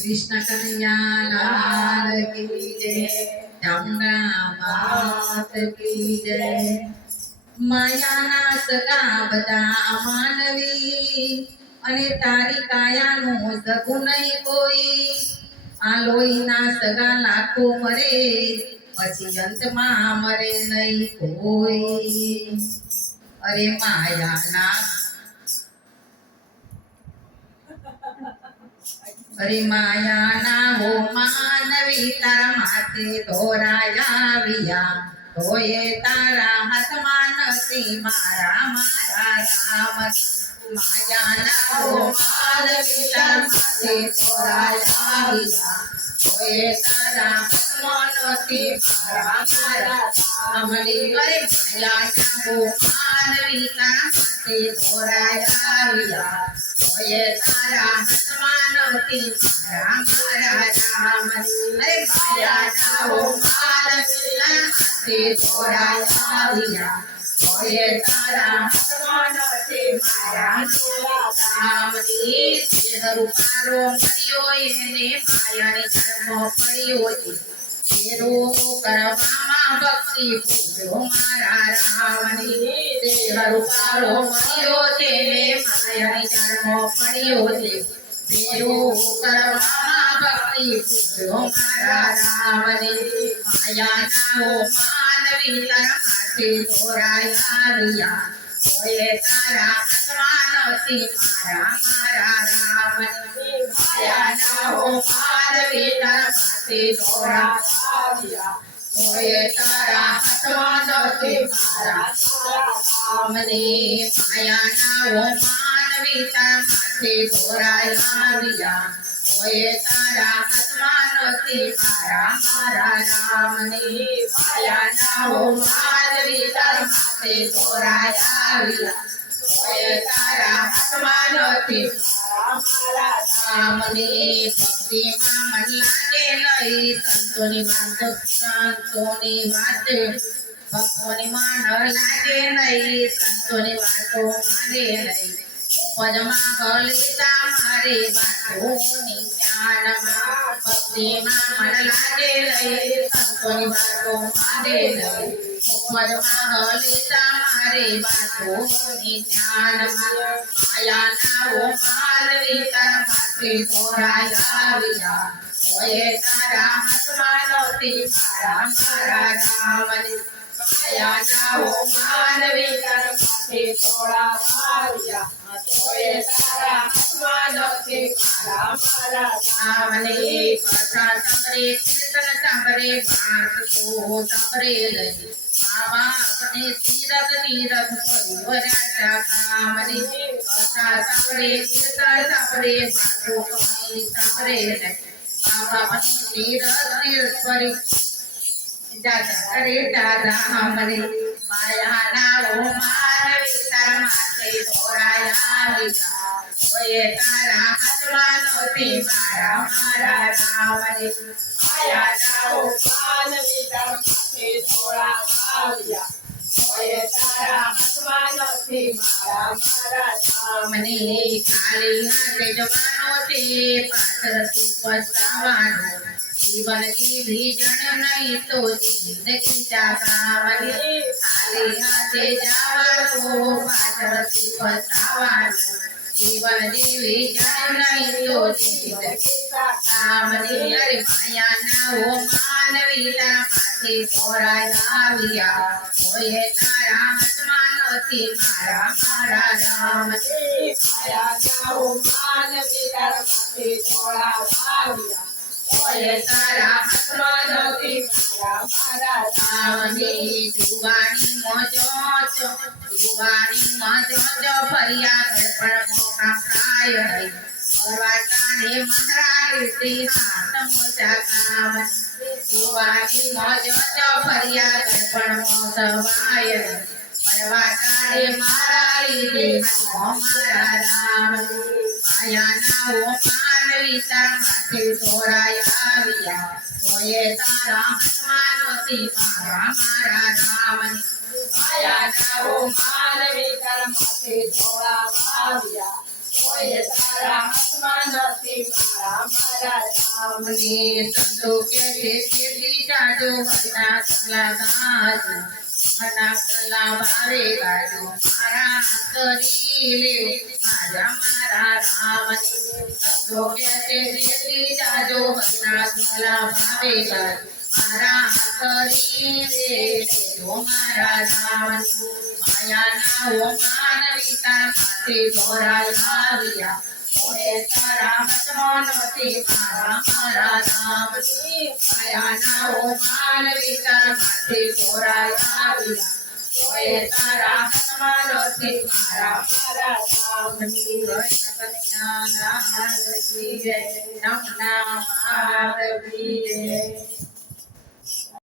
कृष्ण कन्हैया लाल की जय, चामुंडा मात की जय। मायाना सगा बधा मानवी અને તારી કાયાનો સગુ નહીં કોઈ। આ લોહીના સગા લાખો મરે પછી અંતમાં મરે નહીં કોઈ। અરે માયાના હો માનવી તારા માથે ધોરાયા વિયા તોય તારા હાથમાં નથી મારા રામ। માયાના હો માનવી તારા માથે ધોરાયા વિયા તોય તારા હાથમાં નથી મારા રામ। અરે માયાના હો માનવી તારા માથે ધોરાયા વિયા તોય તારા હાથમાં નથી મારા રામ। અરે માયાના હો માનવી તારા માથે ધોરાયા વિયા તોય તારા હાથમાં નથી મારા રામ। રૂપારો મળ્યો એને માયાને જન્મ પડ્યો છે તેરો કરવામાં ભક્તિ પૂજો મારા રામ। રૂપારો મળ્યો છે ને માયાને જન્મ પડ્યો છે તેરો કરવામાં ભક્તિ પૂજો મારા રામ। માયાના હો માનવી તારા માથે ધોરાયા વિયા તોય તારા હાથમાં નથી મારા રામ। માયાના હો માનવી તારા માથે ધોરાયા વિયા તોય તારા હાથમાં નથી મારા રામ। માયાના હો માનવી તારા માથે ધોરાયા વિયા તોય તારા હાથમાં નથી મારા રામ। માયાના હો માનવી તારા માથે ધોરાયા વિયા તોય તારા હાથમાં નથી મારા રામ। ભક્તિમાં મન લાગે નહીં સંતોની વાત ભક્તોની મન લાગે નહીં સંતોની વાતો માને નહીં। પદમાં કલિતા મારે વાતોની ધ્યાનમાં ભક્તિમાં મન લાગે નહીં સંતોની વાતો માને નહીં। પદમાં કલિતા મારે વાતોની ધ્યાનમાં માયાના હો માનવી તારા માથે ધોરાયા વિયા તોય તારા હાથમાં નથી મારા રામ। માયાના હો માનવી તારા માથે ધોરાયા વિયા તોય તારા હાથમાં નથી મારા રામ। કથા સાંભળે કીર્તન સાંભળે વાત તો સાંભળે નહીં બાબા આપણે તીરથ પરિવર્યા કામ। કથા સાંભળે કીર્તન સાંભળે વાતો કઈ સાંભળે નહીં બાબા મને તીરથ પરી દાદા મને। માયાના હો માનવી તારા માથે ધોરાયા વિયા તોય તારા હાથમાં નથી મારા રામ। માયાના હો માનવી તારા માથે ધોરાયા વિયા તોય તારા હાથમાં નથી મારા રામ। ખાલી હાથે જવાનો છે પાછળથી પસ્તાવાનો જીવન જીવી જણ નહીં તો જિંદગી જાવાની। ખાલી હાથે જવાનો પાછળથી પસ્તાવાનો જીવન જીવી જણ નહીં તો જિંદગી જાવાની। અરે માયાના હો માનવી તારા માથે ધોરાયા વિયા તોય તારા હાથમાં નથી મારા રામ। માયાના હો માનવી તારા માથે ધોરાયા વિયા તોય તારા હાથમાં નથી મારા રામ। જુવાની મોજો ફર્યા પણ મોકા ખાય નહીં ફરવા કાને મારા રીતે હાથ મોજા કામ। જુવાની મોજો ફર્યા પણ મોસવાય નહીં ફરવા કાને મારા રીતે મારા રામ। માયાના હો માનવી તારા માથે ધોરાયા વિયા તોય તારા હાથમાં નથી મારા રામ। માયાના હો માનવી તારા માથે ધોરાયા વિયા કોઈ તારા હાથમાં નથી મારા મારા રામની. સંતો કે છે તેથી જાજો હરના કલા ગાજો હરના કલા ભાવે ગાજો મારા કરી લેવ મારા મારા રામની. સંતો કે છે તેથી જાજો હરના કલા ભાવે ગાજો મારા કરી લેજો મારા રામની. માયાના ઓ માનવીતા માથે દોરા લાવ્યા કોઈ તારા હાથમાં નથી મારા મારા રામની. માયાના ઓ માનવીતા માથે દોરા લાવ્યા કોઈ તારા હાથમાં નથી મારા મારા રામની. કૃષ્ણ કન્યા લાલ કી જય રમણા માધવી જય.